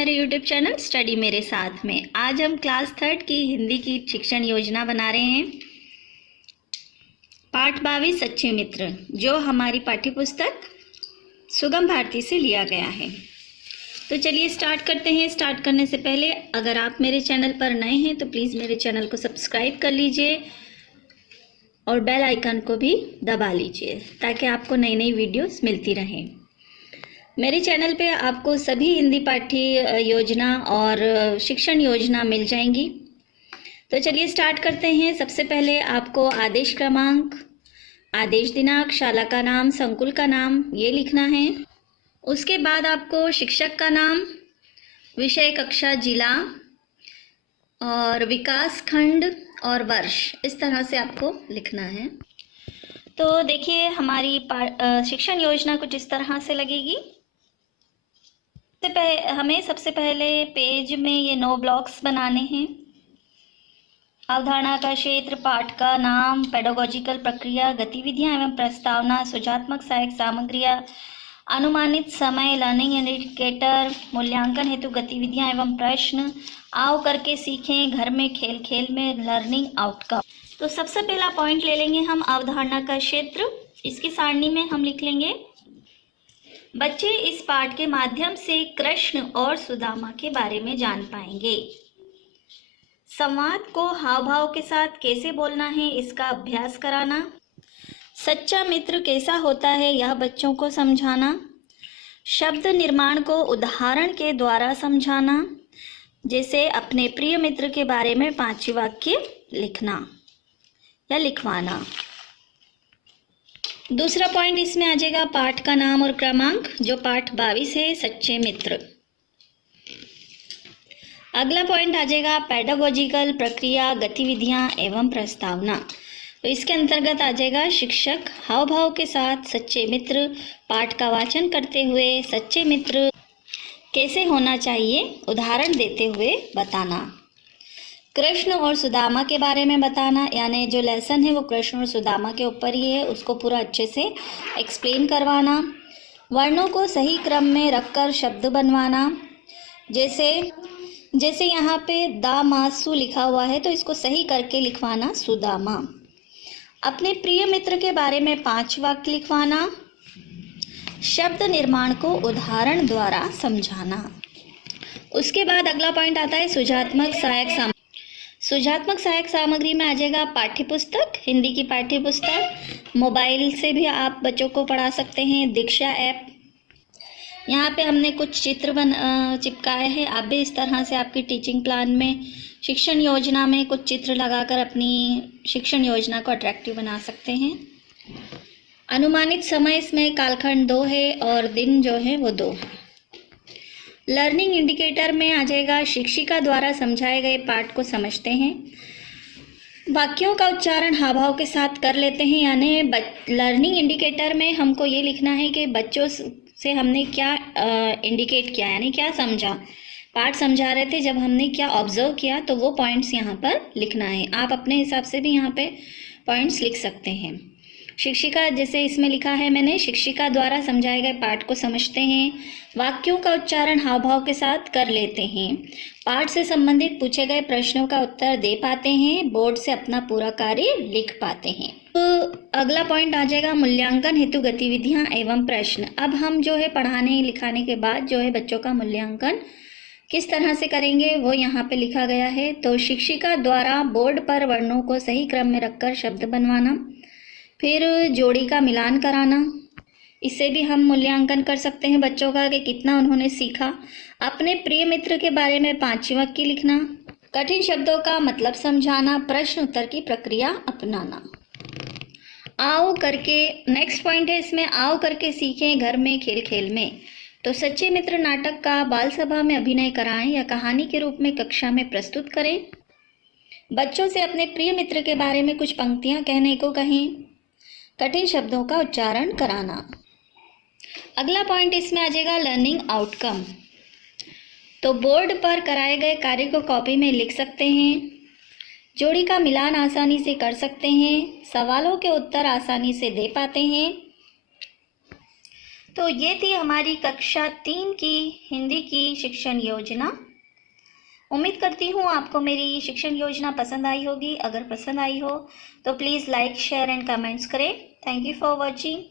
मेरे YouTube channel study मेरे साथ में। आज हम क्लास 3 की हिंदी की शिक्षण योजना बना रहे हैं। पाठ 22 सच्चे मित्र, जो हमारी पाठ्यपुस्तक सुगम भारती से लिया गया है। तो चलिए स्टार्ट करते हैं। स्टार्ट करने से पहले अगर आप मेरे चैनल पर नए हैं तो प्लीज़ मेरे चैनल को सब्सक्राइब कर लीजिए और बेल आइकन को भी दबा लीजिए ताकि आपको नई नई वीडियोस मिलती रहें। मेरे चैनल पे आपको सभी हिंदी पाठ्य योजना और शिक्षण योजना मिल जाएंगी। तो चलिए स्टार्ट करते हैं। सबसे पहले आपको आदेश क्रमांक, आदेश दिनांक, शाला का नाम, संकुल का नाम ये लिखना है। उसके बाद आपको शिक्षक का नाम, विषय, कक्षा, जिला और विकास खंड और वर्ष इस तरह से आपको लिखना है। तो देखिए हमारी शिक्षण योजना कुछ इस तरह से लगेगी। हमें सबसे पहले पेज में ये 9 ब्लॉक्स बनाने हैं। अवधारणा का क्षेत्र, पाठ का नाम, पेडागोजिकल प्रक्रिया, गतिविधियां एवं प्रस्तावना, सुझात्मक सहायक सामग्रियां, अनुमानित समय, लर्निंग इंडिकेटर, मूल्यांकन हेतु गतिविधियां एवं प्रश्न, आओ करके सीखें, घर में, खेल खेल में, लर्निंग आउटकम। तो सबसे पहला पॉइंट ले लेंगे हम अवधारणा का क्षेत्र। इसकी सारणी में हम लिख लेंगे, बच्चे इस पाठ के माध्यम से कृष्ण और सुदामा के बारे में जान पाएंगे। संवाद को हाव भाव के साथ कैसे बोलना है इसका अभ्यास कराना। सच्चा मित्र कैसा होता है यह बच्चों को समझाना। शब्द निर्माण को उदाहरण के द्वारा समझाना, जैसे अपने प्रिय मित्र के बारे में 5 वाक्य लिखना या लिखवाना। दूसरा पॉइंट इसमें आ जाएगा पाठ का नाम और क्रमांक, जो पाठ 22 है, सच्चे मित्र। अगला पॉइंट आ जाएगा पेडागोजिकल प्रक्रिया, गतिविधियां एवं प्रस्तावना। तो इसके अंतर्गत आ जाएगा शिक्षक हाव भाव के साथ सच्चे मित्र, पाठ का वाचन करते हुए सच्चे मित्र कैसे होना चाहिए उदाहरण देते हुए बताना। कृष्ण और सुदामा के बारे में बताना, यानी जो लेसन है वो कृष्ण और सुदामा के ऊपर ही है, उसको पूरा अच्छे से एक्सप्लेन करवाना। वर्णों को सही क्रम में रखकर शब्द बनवाना, जैसे यहाँ पे दामासु लिखा हुआ है तो इसको सही करके लिखवाना सुदामा। अपने प्रिय मित्र के बारे में 5 वाक्य लिखवाना। शब्द निर्माण को उदाहरण द्वारा समझाना। उसके बाद अगला पॉइंट आता है सुझात्मक सहायक सामग्री में आ जाएगा पाठ्यपुस्तक, हिंदी की पाठ्यपुस्तक। मोबाइल से भी आप बच्चों को पढ़ा सकते हैं, दीक्षा ऐप। यहाँ पे हमने कुछ चित्र चिपकाए हैं। आप भी इस तरह से आपकी टीचिंग प्लान में, शिक्षण योजना में कुछ चित्र लगाकर अपनी शिक्षण योजना को अट्रैक्टिव बना सकते हैं। अनुमानित समय इसमें कालखंड 2 है और दिन जो है वो 2 है। लर्निंग इंडिकेटर में आ जाएगा शिक्षिका द्वारा समझाए गए पाठ को समझते हैं। वाक्यों का उच्चारण हाव भाव के साथ कर लेते हैं, यानी लर्निंग इंडिकेटर में हमको ये लिखना है कि बच्चों से हमने क्या इंडिकेट किया, यानी क्या समझा, पाठ समझा रहे थे जब हमने क्या ऑब्जर्व किया, तो वो पॉइंट्स यहाँ पर लिखना है। आप अपने हिसाब से भी यहाँ पे पॉइंट्स लिख सकते हैं। शिक्षिका, जैसे इसमें लिखा है मैंने, शिक्षिका द्वारा समझाए गए पाठ को समझते हैं। वाक्यों का उच्चारण हाव भाव के साथ कर लेते हैं। पाठ से संबंधित पूछे गए प्रश्नों का उत्तर दे पाते हैं। बोर्ड से अपना पूरा कार्य लिख पाते हैं। तो अगला पॉइंट आ जाएगा मूल्यांकन हेतु गतिविधियां एवं प्रश्न। अब हम जो है पढ़ाने लिखाने के बाद जो है बच्चों का मूल्यांकन किस तरह से करेंगे वो यहाँ पे लिखा गया है। तो शिक्षिका द्वारा बोर्ड पर वर्णों को सही क्रम में रखकर शब्द बनवाना, फिर जोड़ी का मिलान कराना। इससे भी हम मूल्यांकन कर सकते हैं बच्चों का कि कितना उन्होंने सीखा। अपने प्रिय मित्र के बारे में 5 वाक्य लिखना। कठिन शब्दों का मतलब समझाना, प्रश्न उत्तर की प्रक्रिया अपनाना। आओ करके नेक्स्ट पॉइंट है इसमें, आओ करके सीखें, घर में, खेल खेल में। तो सच्चे मित्र नाटक का बाल सभा में अभिनय कराएं या कहानी के रूप में कक्षा में प्रस्तुत करें। बच्चों से अपने प्रिय मित्र के बारे में कुछ पंक्तियां कहने को कहें। कठिन शब्दों का उच्चारण कराना। अगला पॉइंट इसमें आ जाएगा लर्निंग आउटकम। तो बोर्ड पर कराए गए कार्य को कॉपी में लिख सकते हैं। जोड़ी का मिलान आसानी से कर सकते हैं। सवालों के उत्तर आसानी से दे पाते हैं। तो ये थी हमारी कक्षा 3 की हिंदी की शिक्षण योजना। उम्मीद करती हूँ आपको मेरी शिक्षण योजना पसंद आई होगी। अगर पसंद आई हो तो please like share and comments करें। Thank you for watching.